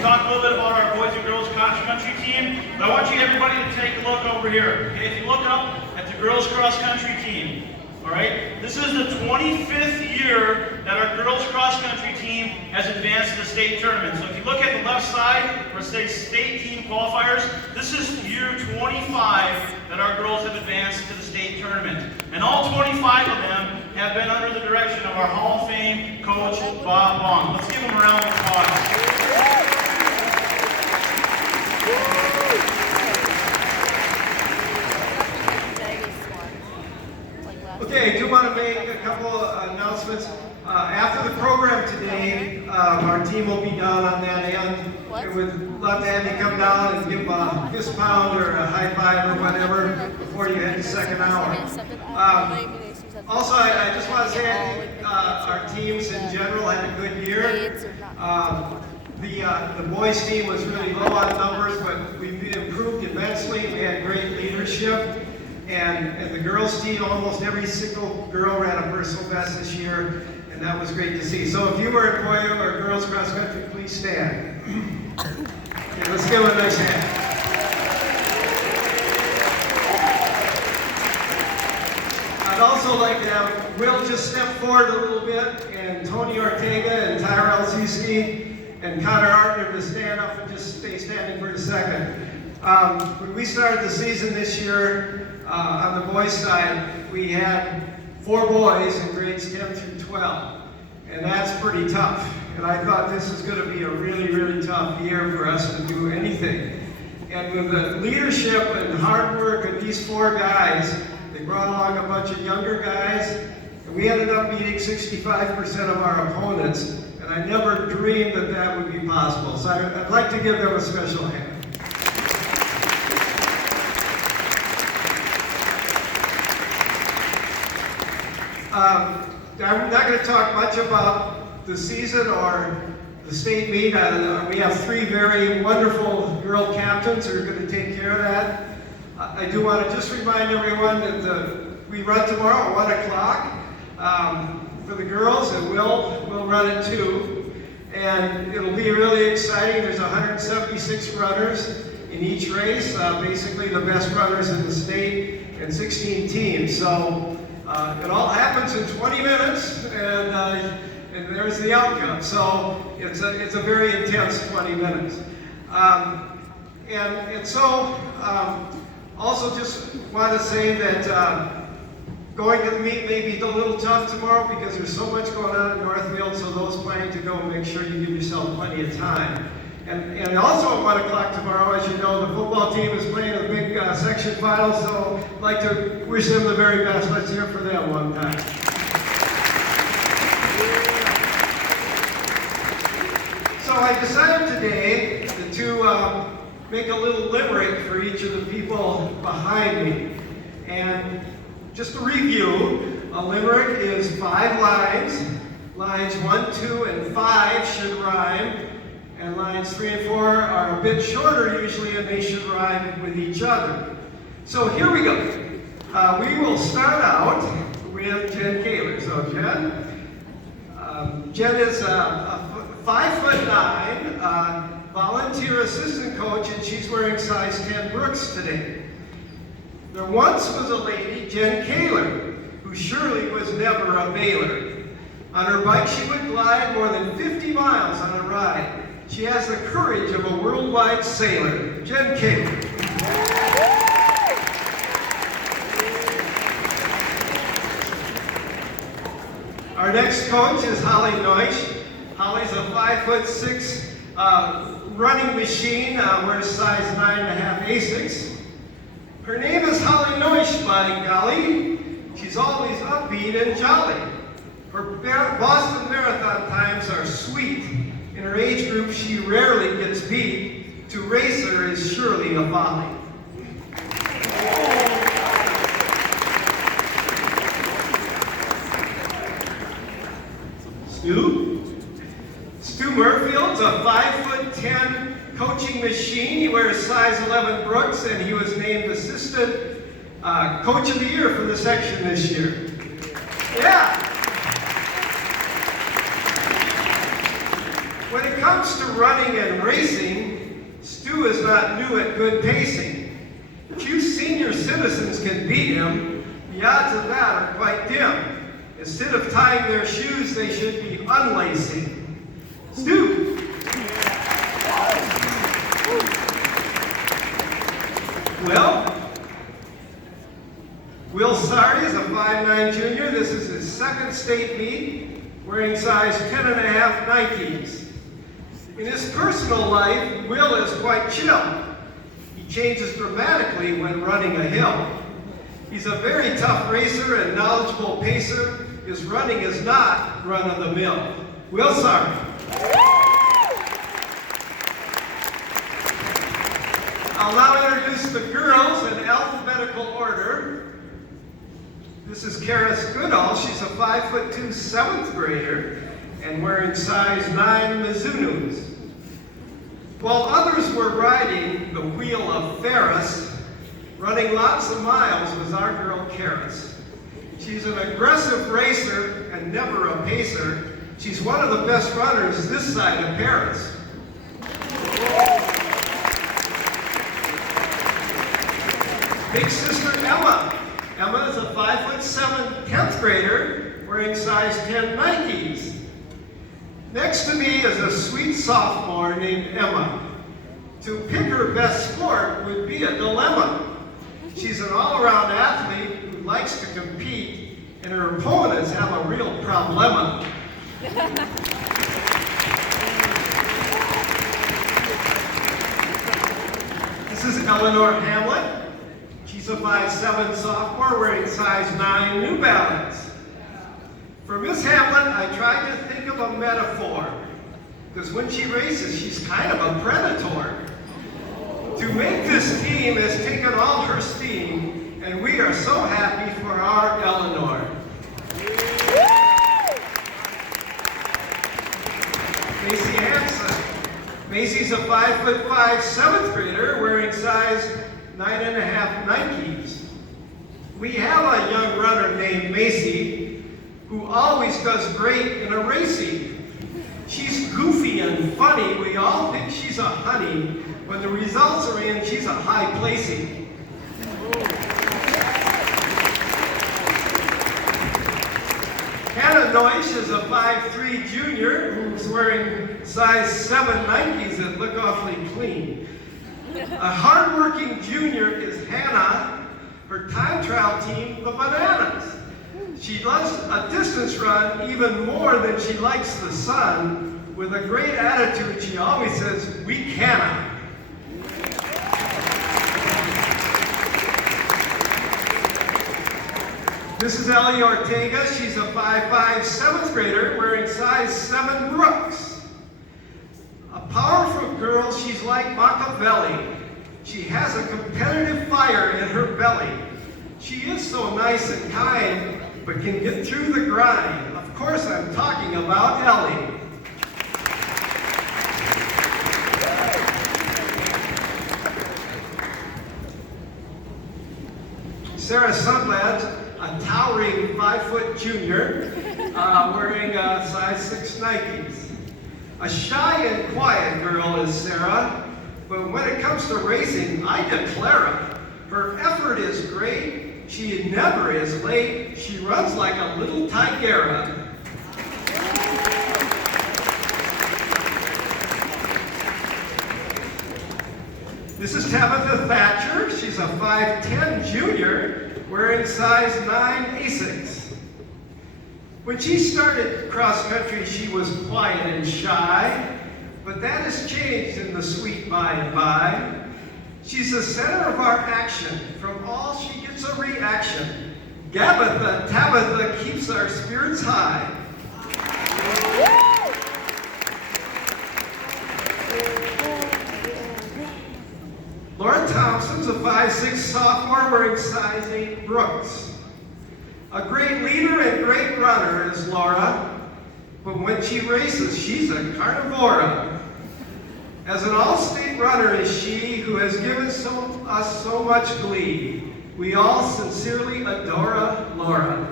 talked a little bit about our boys and girls cross country team, but I want everybody to take a look over here. Okay, if you look up at the girls cross country team, all right, this is the 25th year that our girls cross country team has advanced to the state tournament. So if you look at the left side where it says state team qualifiers, this is year 25 that our girls have advanced to the state tournament. And all 25 of them have been under the direction of our Hall of Fame coach, Bob Long. Let's give him a round of applause. Okay, I do want to make a couple of announcements. After the program today, our team will be down on that end. And we'd love to have you come down and give a fist pound or a high five or whatever before you head to second hour. Also, I just want to say I think our teams in general had a good year. The boys team was really low on numbers, but we've improved immensely. We had great leadership. And the girls team, almost every single girl ran a personal best this year, and that was great to see. So if you were a boy or girls cross country, please stand. Okay, let's give them a nice hand. I'd also like to have Will just step forward a little bit, and Tony Ortega and Tyrell CC and Connor Artner to stand up and just stay standing for a second. When we started the season this year, on the boys' side, we had 4 boys in grades 10 through 12, and that's pretty tough. And I thought this is going to be a really, really tough year for us to do anything. And with the leadership and hard work of these 4 guys, they brought along a bunch of younger guys, and we ended up beating 65% of our opponents. And I never dreamed that that would be possible. So I'd like to give them a special hand. I'm not going to talk much about the season or the state meet. We have 3 very wonderful girl captains who are going to take care of that. I do want to just remind everyone that we run tomorrow at 1 o'clock for the girls, and we'll run it too. And it'll be really exciting. There's 176 runners in each race, basically the best runners in the state, and 16 teams. So it all happens in 20 minutes, and there's the outcome. So it's a very intense 20 minutes. Also just want to say that going to the meet may be a little tough tomorrow because there's so much going on in Northfield, so those planning to go, make sure you give yourself plenty of time. And also at 1 o'clock tomorrow, as you know, the football team is playing a big section final, so I'd like to wish them the very best. Let's hear for them one time. So I decided today to make a little limerick for each of the people behind me. And just to review, a limerick is 5 lines. Lines 1, 2, and 5 should rhyme. And lines 3 and 4 are a bit shorter usually, and they should rhyme with each other. So here we go. We will start out with Jen Kaler. So Jen is a 5'9", volunteer assistant coach, and she's wearing size 10 Brooks today. There once was a lady, Jen Kaler, who surely was never a bailer. On her bike, she would glide more than 50 miles on a ride. She has the courage of a worldwide sailor, Jen Kaler. Our next coach is Holly Neusch. Holly's a 5'6" running machine, wears size 9.5 Asics. Her name is Holly Neusch, by golly. She's always upbeat and jolly. Her Boston Marathon times are sweet. In her age group, she rarely gets beat. To race her is surely a folly. Stu Murfield's a 5'10" coaching machine. He wears size 11 Brooks, and he was named Assistant Coach of the Year for the section this year. Yeah. When it comes to running and racing, Stu is not new at good pacing. Few senior citizens can beat him. The odds of that are quite dim. Instead of tying their shoes, they should be unlacing. Stu! Well, Will Sardi is a 5'9" junior. This is his second state meet, wearing size 10.5 Nikes. In his personal life, Will is quite chill. He changes dramatically when running a hill. He's a very tough racer and knowledgeable pacer. His running is not run-of-the-mill. Will Sardi. I'll now introduce the girls in alphabetical order. This is Karis Goodall. She's a 5'2" 7th grader and wearing size 9 Mizunus. While others were riding the wheel of Ferris, running lots of miles was our girl Karis. She's an aggressive racer and never a pacer. She's one of the best runners this side of Paris. Big sister Emma. Emma is a 5'7" 10th grader wearing size 10 Nikes. Next to me is a sweet sophomore named Emma. To pick her best sport would be a dilemma. She's an all-around athlete who likes to compete, and her opponents have a real problema. This is Eleanor Hamlet. She's a 5'7" sophomore wearing size 9 New Balance. For Miss Hamlet, I tried to think of a metaphor, because when she races, she's kind of a predator. To make this team has taken all her steam, and we are so happy for our Eleanor. Macy Hansen. Macy's a 5'5" 7th grader wearing size 9.5 Nikes. We have a young runner named Macy who always does great in a racing. She's goofy and funny. We all think she's a honey. When the results are in, she's a high placing. Hannah Neusch is a 5'3" junior who's wearing size 7 Nikes that look awfully clean. A hardworking junior is Hannah, her time trial team, the Bananas. She loves a distance run even more than she likes the sun. With a great attitude, she always says, "We cannot." This is Ellie Ortega. She's a 5'5" 7th grader wearing size 7 Brooks. A powerful girl, she's like Machiavelli. She has a competitive fire in her belly. She is so nice and kind, but can get through the grind. Of course, I'm talking about Ellie. Sarah Sundlad's a towering 5' junior wearing size 6 Nikes. A shy and quiet girl is Sarah, but when it comes to racing, I declare her. Her effort is great. She never is late. She runs like a little Tigera. This is Tabitha Thatcher. She's a 5'10" junior wearing size 9 Asics. When she started cross country, she was quiet and shy, but that has changed in the sweet by and by. She's the center of our action. From all she gets a reaction. Gabitha, Tabitha keeps our spirits high. Laura Thompson's a 5'6" sophomore wearing size 8 Brooks. A great leader and great runner is Laura, but when she races, she's a carnivora. As an all-state runner is she who has given us so much glee. We all sincerely adore Laura.